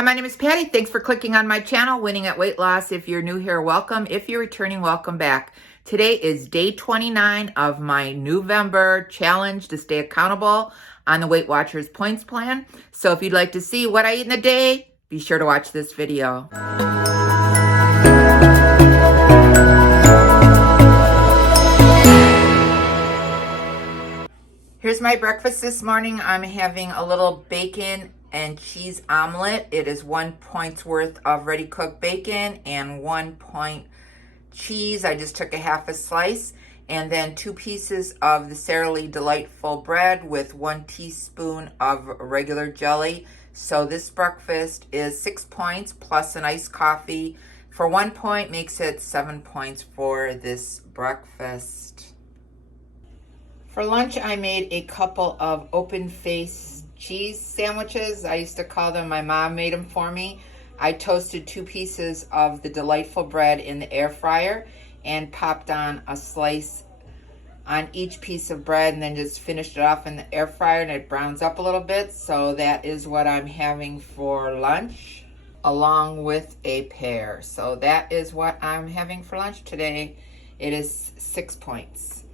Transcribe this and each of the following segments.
Hi, my name is Patty. Thanks for clicking on my channel, Winning at Weight Loss. If you're new here, welcome. If you're returning, welcome back. Today is day 29 of my NEWvember challenge to stay accountable on the Weight Watchers points plan. So if you'd like to see what I eat in a day, be sure to watch this video. Here's my breakfast this morning. I'm having a little bacon and cheese omelet. It is 1 point's worth of ready cooked bacon and 1 point cheese. I just took a half a slice, and then 2 pieces of the Sara Lee Delightful bread with 1 teaspoon of regular jelly. So this breakfast is 6 points plus an iced coffee. For 1 point makes it 7 points for this breakfast. For lunch, I made a couple of open-face cheese sandwiches. I used to call them, my mom made them for me. I toasted 2 pieces of the Delightful bread in the air fryer and popped on a slice on each piece of bread and then just finished it off in the air fryer, and it browns up a little bit. So that is what I'm having for lunch, along with a pear. So that is what I'm having for lunch today. It is 6 points.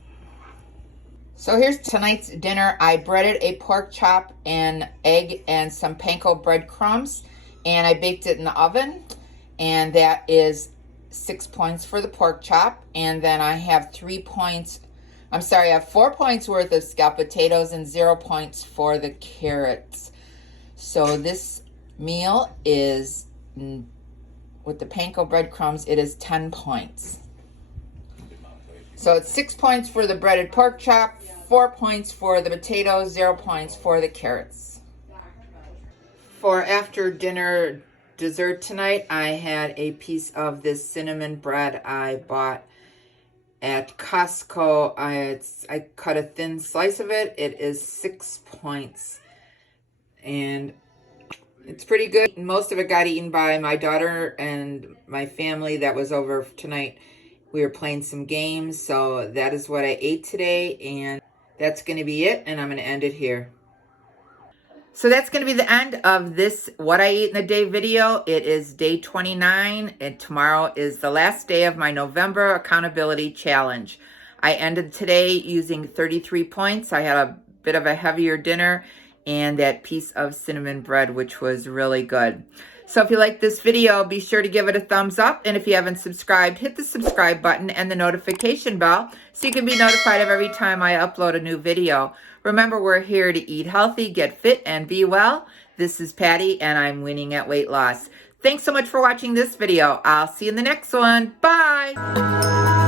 So here's tonight's dinner. I breaded a pork chop, an egg, and some panko breadcrumbs, and I baked it in the oven, and that is 6 points for the pork chop. And then I have 4 points worth of scalloped potatoes and 0 points for the carrots. So this meal is, with the panko breadcrumbs, it is 10 points. So it's 6 points for the breaded pork chop, 4 points for the potatoes, 0 points for the carrots. For after dinner dessert tonight, I had a piece of this cinnamon bread I bought at Costco. I cut a thin slice of it. It is 6 points, and it's pretty good. Most of it got eaten by my daughter and my family that was over tonight. We were playing some games, so that is what I ate today, and that's going to be it, and I'm going to end it here. So that's going to be the end of this What I Eat in a Day video. It is day 29, and tomorrow is the last day of my November accountability challenge. I ended today using 33 points. I had a bit of a heavier dinner and that piece of cinnamon bread, which was really good. So if you like this video, be sure to give it a thumbs up. And if you haven't subscribed, hit the subscribe button and the notification bell so you can be notified of every time I upload a new video. Remember, we're here to eat healthy, get fit, and be well. This is Patty, and I'm winning at weight loss. Thanks so much for watching this video. I'll see you in the next one. Bye.